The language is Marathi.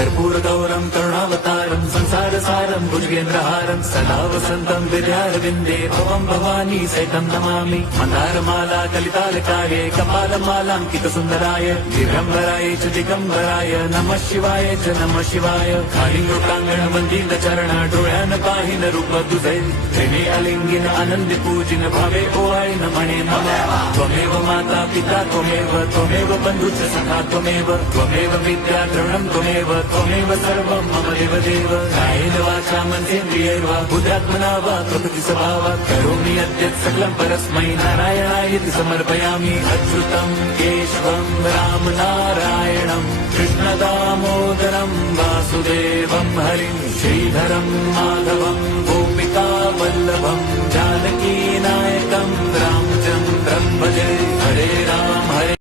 कर्पूरगौरं करुणावतारं संसारसारं भुजगेन्द्रहारं सदा वसन्तं विद्यारविन्दे भवं भवानी सहितं नमामि। मन्दारमाला कलितालकाये कपालमालाङ्कितसुन्दराय दिगम्बराय च दिगम्बराय नमः शिवाय च नमः शिवाय। कालिङ्गोटाङ्गण वन्दित चरण डोळ्यान पाहिन रूप तुझे प्रेमे अलिंगिन आनंद पूजिन भावे ओवाळीन म्हणे मम त्वमेव माता पिता त्वमेव बन्धुश्च सखा त्वमेव विद्या द्रवणं त्वमेव सर्वं मम देवदेव। कायेन वाचा मनसेन्द्रियैर्वा बुद्ध्यात्मना वा प्रकृति स्वभावात् करोमि यद्यत् सकलं परस्मै नारायणायेति समर्पयामि। अच्युतं केशवं राम नारायणं कृष्णदामोदरं वासुदेवं हरिं श्रीधरं माधवं गोपिका वल्लभं जानकी नायकं रामचन्द्रं भजे।